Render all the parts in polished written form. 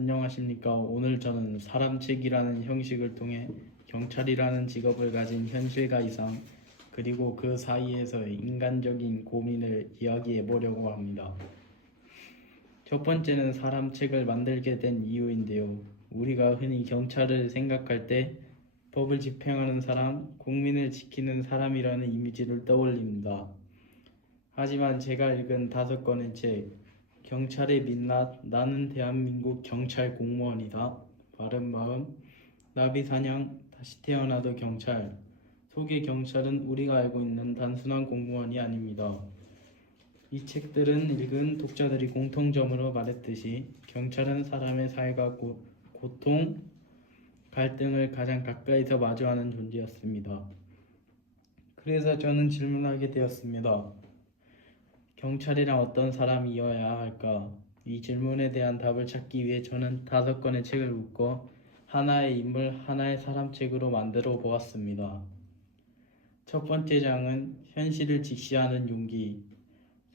안녕하십니까. 오늘 저는 사람책이라는 형식을 통해 경찰이라는 직업을 가진 현실과 이상, 그리고 그 사이에서의 인간적인 고민을 이야기해 보려고 합니다. 첫 번째는 사람책을 만들게 된 이유인데요. 우리가 흔히 경찰을 생각할 때 법을 집행하는 사람, 국민을 지키는 사람이라는 이미지를 떠올립니다. 하지만 제가 읽은 5권의 책, 경찰의 민낯, 나는 대한민국 경찰 공무원이다, 바른마음, 나비사냥, 다시 태어나도 경찰 속의 경찰은 우리가 알고 있는 단순한 공무원이 아닙니다. 이 책들은 읽은 독자들이 공통점으로 말했듯이 경찰은 사람의 삶과 고통, 갈등을 가장 가까이서 마주하는 존재였습니다. 그래서 저는 질문하게 되었습니다. 경찰이란 어떤 사람이어야 할까? 이 질문에 대한 답을 찾기 위해 저는 5권의 책을 묶어 하나의 인물, 하나의 사람 책으로 만들어 보았습니다. 첫 번째 장은 현실을 직시하는 용기.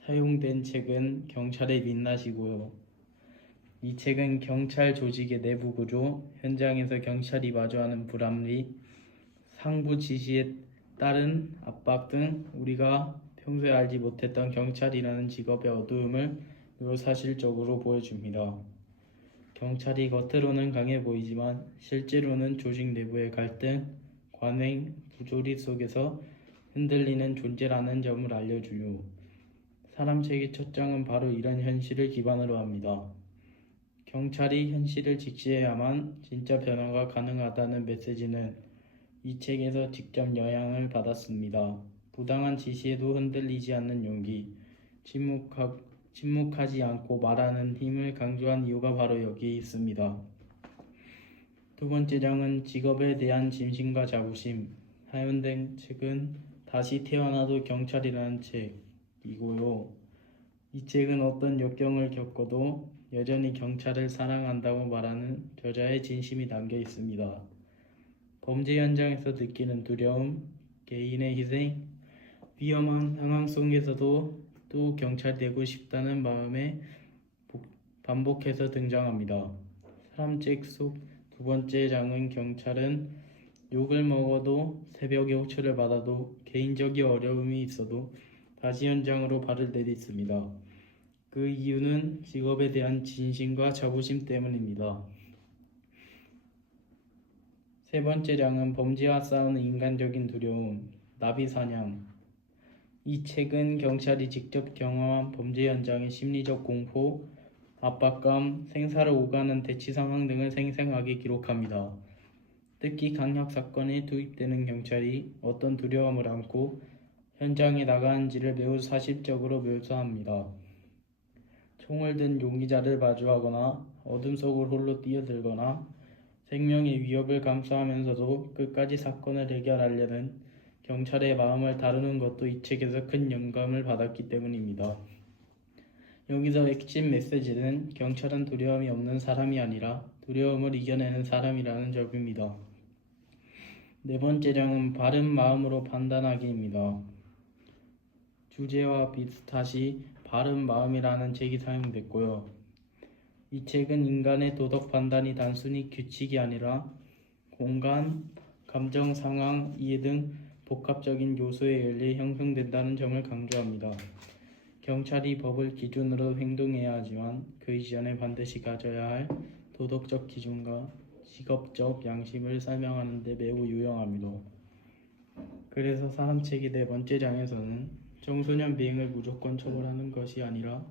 사용된 책은 경찰의 민낯이고요. 이 책은 경찰 조직의 내부 구조, 현장에서 경찰이 마주하는 불합리, 상부 지시에 따른 압박 등 우리가 평소에 알지 못했던 경찰이라는 직업의 어두움을 묘사실적으로 보여줍니다. 경찰이 겉으로는 강해 보이지만 실제로는 조직 내부의 갈등, 관행, 부조리 속에서 흔들리는 존재라는 점을 알려주요. 사람책의 첫 장은 바로 이런 현실을 기반으로 합니다. 경찰이 현실을 직시해야만 진짜 변화가 가능하다는 메시지는 이 책에서 직접 영향을 받았습니다. 부당한 지시에도 흔들리지 않는 용기, 침묵하지 않고 말하는 힘을 강조한 이유가 바로 여기에 있습니다. 두 번째 장은 직업에 대한 진심과 자부심. 사연된 책은 다시 태어나도 경찰이라는 책이고요. 이 책은 어떤 역경을 겪어도 여전히 경찰을 사랑한다고 말하는 저자의 진심이 담겨 있습니다. 범죄 현장에서 느끼는 두려움, 개인의 희생, 위험한 상황 속에서도 또 경찰 되고 싶다는 마음에 반복해서 등장합니다. 사람책 속 두 번째 장은 경찰은 욕을 먹어도 새벽에 호출을 받아도 개인적인 어려움이 있어도 다시 현장으로 발을 내딛습니다. 그 이유는 직업에 대한 진심과 자부심 때문입니다. 세 번째 장은 범죄와 싸우는 인간적인 두려움, 나비사냥. 이 책은 경찰이 직접 경험한 범죄 현장의 심리적 공포, 압박감, 생사를 오가는 대치 상황 등을 생생하게 기록합니다. 특히 강력 사건에 투입되는 경찰이 어떤 두려움을 안고 현장에 나가는지를 매우 사실적으로 묘사합니다. 총을 든 용의자를 마주하거나 어둠 속을 홀로 뛰어들거나 생명의 위협을 감수하면서도 끝까지 사건을 해결하려는 경찰의 마음을 다루는 것도 이 책에서 큰 영감을 받았기 때문입니다. 여기서 핵심 메시지는 경찰은 두려움이 없는 사람이 아니라 두려움을 이겨내는 사람이라는 점입니다. 네 번째 장은 바른 마음으로 판단하기입니다. 주제와 비슷하시 바른 마음이라는 책이 사용됐고요. 이 책은 인간의 도덕 판단이 단순히 규칙이 아니라 공간, 감정, 상황, 이해 등 복합적인 요소에 의해 형성된다는 점을 강조합니다. 경찰이 법을 기준으로 행동해야 하지만 그 이전에 반드시 가져야 할 도덕적 기준과 직업적 양심을 설명하는 데 매우 유용합니다. 그래서 사람책의 네 번째 장에서는 청소년 비행을 무조건 처벌하는 것이 아니라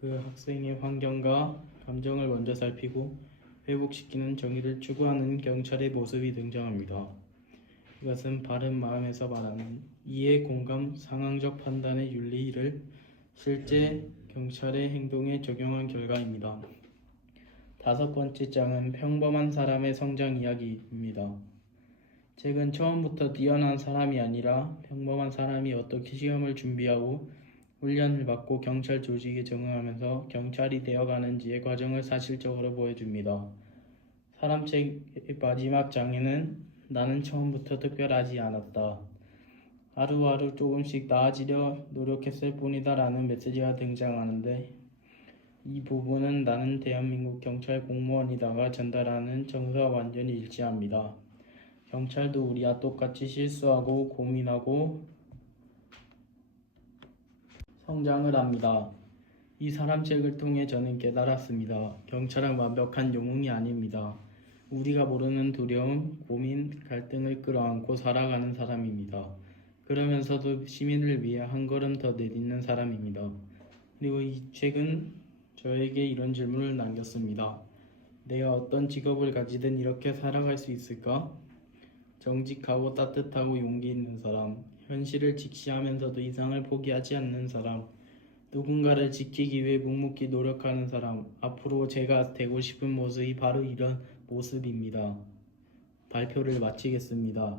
그 학생의 환경과 감정을 먼저 살피고 회복시키는 정의를 추구하는 경찰의 모습이 등장합니다. 이것은 바른 마음에서 말하는 이해, 공감, 상황적 판단의 윤리를 실제 경찰의 행동에 적용한 결과입니다. 5번째 장은 평범한 사람의 성장 이야기입니다. 책은 처음부터 뛰어난 사람이 아니라 평범한 사람이 어떻게 시험을 준비하고 훈련을 받고 경찰 조직에 적응하면서 경찰이 되어가는지의 과정을 사실적으로 보여줍니다. 사람책의 마지막 장에는 나는 처음부터 특별하지 않았다, 하루하루 조금씩 나아지려 노력했을 뿐이다 라는 메시지가 등장하는데 이 부분은 나는 대한민국 경찰 공무원이다가 전달하는 정서와 완전히 일치합니다. 경찰도 우리와 똑같이 실수하고 고민하고 성장을 합니다. 이 사람책을 통해 저는 깨달았습니다. 경찰은 완벽한 영웅이 아닙니다. 우리가 모르는 두려움, 고민, 갈등을 끌어안고 살아가는 사람입니다. 그러면서도 시민을 위해 한 걸음 더 내딛는 사람입니다. 그리고 이 책은 저에게 이런 질문을 남겼습니다. 내가 어떤 직업을 가지든 이렇게 살아갈 수 있을까? 정직하고 따뜻하고 용기 있는 사람, 현실을 직시하면서도 이상을 포기하지 않는 사람, 누군가를 지키기 위해 묵묵히 노력하는 사람, 앞으로 제가 되고 싶은 모습이 바로 이런 모습입니다. 발표를 마치겠습니다.